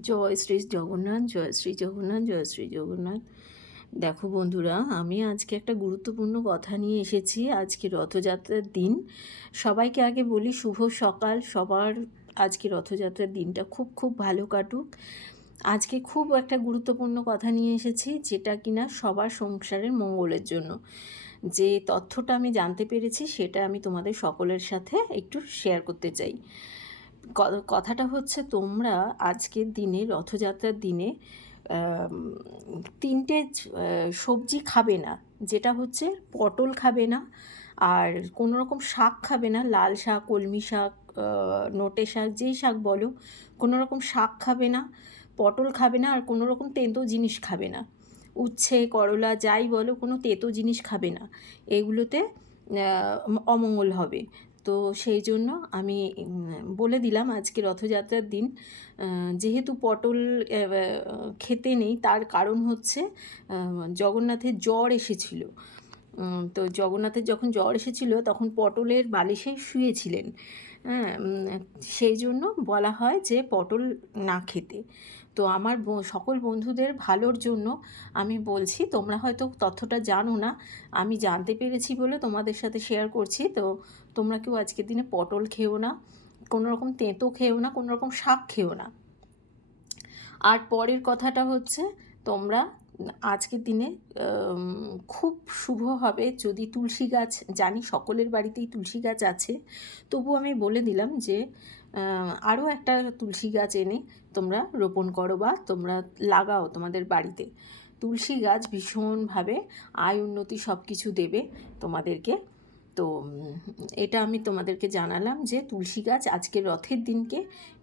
জয় শ্রী জগন্নাথ, জয় শ্রী জগন্নাথ, জয় শ্রী জগন্নাথ। দেখো বন্ধুরা, আমি আজকে একটা গুরুত্বপূর্ণ কথা নিয়ে এসেছি, আজকে রথযাত্রার দিন। সবাইকে আগে বলি, শুভ সকাল। সবার আজকে রথযাত্রার দিনটা খুব খুব ভালো কাটুক। আজকে খুব একটা গুরুত্বপূর্ণ কথা নিয়ে এসেছি, যেটা কিনা সবার সংসারের মঙ্গলের জন্য। যে তথ্যটা আমি জানতে পেরেছি, সেটা আমি তোমাদের সকলের সাথে একটু শেয়ার করতে চাই। কথাটা হচ্ছে তোমরা আজকের দিনে, রথযাত্রার দিনে তিনটে সবজি খাবে না। যেটা হচ্ছে পটল খাবে না আর কোনো রকম শাক খাবে না। লাল শাক, কলমি শাক নোটে শাক, যেই শাক বলো, কোনো রকম শাক খাবে না, পটল খাবে না আর কোনো রকম তেঁতো জিনিস খাবে না। উচ্ছে, করলা, যাই বলো, কোনো তেঁতো জিনিস খাবে না। এগুলোতে অমঙ্গল হবে। তো সেই জন্য আমি বলে দিলাম আজকে রথযাত্রার দিন। যেহেতু পটল খেতে নেই, তার কারণ হচ্ছে জগন্নাথের জ্বর এসেছিল। তো জগন্নাথের যখন জ্বর এসেছিল, তখন পটলের বালিশে শুয়েছিলেন। হ্যাঁ সেই জন্য বলা হয় যে পটল না খেতে। তো আমার সকল বন্ধুদের ভালোর জন্য আমি বলছি, তোমরা হয়তো তথ্যটা জানো না, আমি জানতে পেরেছি বলে তোমাদের সাথে শেয়ার করছি। তো তোমরা কেউ আজকের দিনে পটল খেও না কোনো রকম তেঁতো খেও না কোনো রকম শাক খেও না। আর পরের কথাটা হচ্ছে, তোমরা আজকের দিনে খুব শুভ হবে যদি তুলসী গাছ, জানি সকলের বাড়িতেই তুলসী গাছ আছে, তবু আমি বলে দিলাম যে আরও একটা তুলসী গাছ এনে তোমরা রোপণ করো বা তোমরা লাগাও তোমাদের বাড়িতে। তুলসী গাছ ভীষণভাবে আয় উন্নতি সব কিছু দেবে তোমাদেরকে। তো এটা আমি তোমাদেরকে জানালাম যে তুলসী গাছ আজকে রথের দিনকে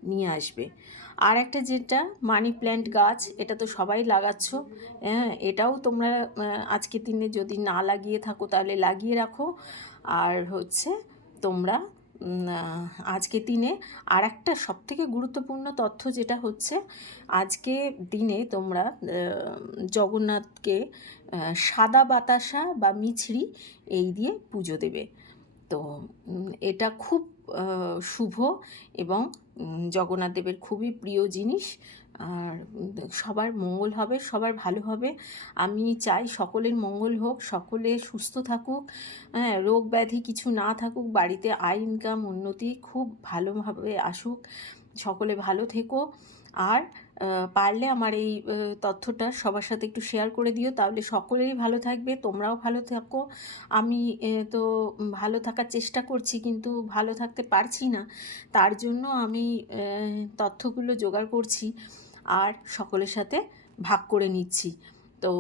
নিয়ে আসবে। আর একটা যেটা, মানি প্ল্যান্ট গাছ, এটা তো সবাই লাগাচ্ছ। হ্যাঁ এটাও তোমরা আজকে দিনে যদি না লাগিয়ে থাকো তাহলে লাগিয়ে রাখো। আর হচ্ছে তোমরা আজকের দিনে আর একটা সবথেকে গুরুত্বপূর্ণ তথ্য যেটা হচ্ছে, আজকে দিনে তোমরা জগন্নাথকে সাদা বাতাসা বা মিছরি এই দিয়ে পুজো দেবে। তো এটা খুব শুভ এবং জগন্নাথ দেবের খুবই প্রিয় জিনিস। আর সবার মঙ্গল হবে, সবার ভালো হবে। আমি চাই সকলের মঙ্গল হোক, সকলে সুস্থ থাকুক হ্যাঁ রোগ ব্যাধি কিছু না থাকুক, বাড়িতে আয় ইনকাম উন্নতি খুব ভালোভাবে আসুক। সকলে ভালো থেকো। আর পারলে আমার এই তথ্যটা সবার সাথে একটু শেয়ার করে দিও। তাহলে সকলেরই ভালো থাকবে, তোমরাও ভালো থাকো। আমি তো ভালো থাকার চেষ্টা করছি কিন্তু ভালো থাকতে পারছি না। তার জন্য আমি তথ্যগুলো জোগাড় করছি আর সকলের সাথে ভাগ করে নিচ্ছি। তো,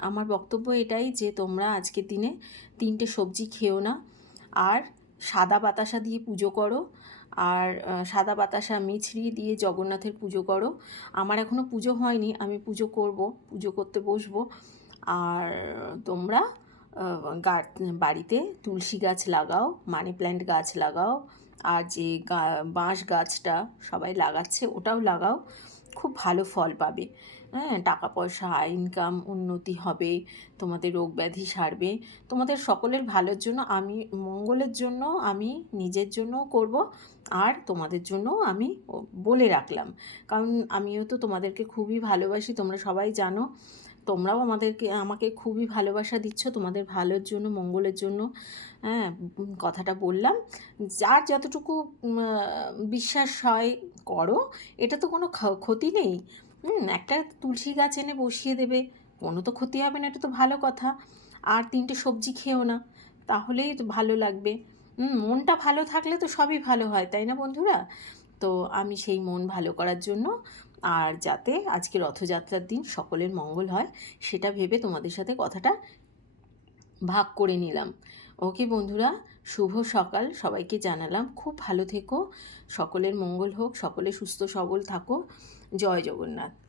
আমার বক্তব্য এটাই যে তোমরা আজকের দিনে তিনটে সবজি খেও না। আর সাদা বাতাসা দিয়ে পুজো করো। আর সাদা বাতাসা মিছরি দিয়ে জগন্নাথের পুজো করো। আমার এখনও পুজো হয়নি, আমি পুজো করব, পুজো করতে বসবো। আর তোমরা বাড়িতে তুলসী গাছ লাগাও, মানি প্ল্যান্ট গাছ লাগাও, আর যে বাঁশ গাছটা সবাই লাগাচ্ছে ওটাও লাগাও, খুব ভালো ফল পাবে। হ্যাঁ টাকা পয়সা ইনকাম উন্নতি হবে, তোমাদের রোগ ব্যাধি সারবে। তোমাদের সকলের ভালোর জন্য আমি, মঙ্গলের জন্য আমি, নিজের জন্যও করব, আর তোমাদের জন্য আমি বলে রাখলাম। কারণ আমিও তো তোমাদেরকে খুবই ভালোবাসি, তোমরা সবাই জানো। তোমরাও আমাদেরকে, আমাকে খুবই ভালোবাসা দিচ্ছ, তোমাদের ভালোর জন্য, মঙ্গলের জন্য। হ্যাঁ কথাটা বললাম। যার যতটুকু বিশ্বাস হয়, করো। এটা তো কোনো ক্ষতি নেই। হুম, একটা তুলসী গাছ এনে বসিয়ে দেবে। কোনো তো ক্ষতি হবে না, এটা তো ভালো কথা। আর তিনটে সবজি খেও না, তাহলেই তো ভালো লাগবে। মনটা ভালো থাকলে তো সবই ভালো হয়, তাই না বন্ধুরা? তো আমি সেই মন ভালো করার জন্য, আর যাতে আজকে রথযাত্রার দিন সকলের মঙ্গল হয়, সেটা ভেবে তোমাদের সাথে কথাটা ভাগ করে নিলাম। ওকে বন্ধুরা শুভ সকাল। সবাইকে জানালাম, খুব ভালো থেকো। সকলের মঙ্গল হোক, সকলে সুস্থ সবল থাকো। জয় জগন্নাথ।